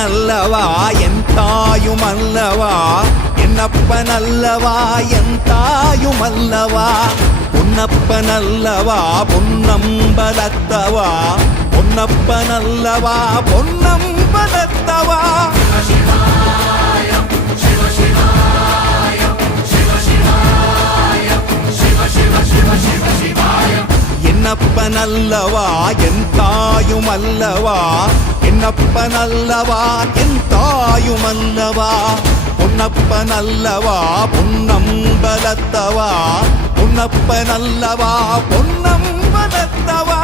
பொன்னப்பனல்லவா என் தாயுமல்லவா என்னப்பனல்லவா என் தாயுமல்லவா பொன்னப்பனல்லவா பொன்னம்பலத்தவா பொன்னப்பனல்லவா பொன்னம்பலத்தவா என்னப்பனல்லவா என் தாயுமல்லவா என்னப்பனல்லவா என் தாயுமல்லவா பொன்னப்பனல்லவா பொன்னம்பலத்தவா பொன்னப்பனல்லவா பொன்னம்பலத்தவா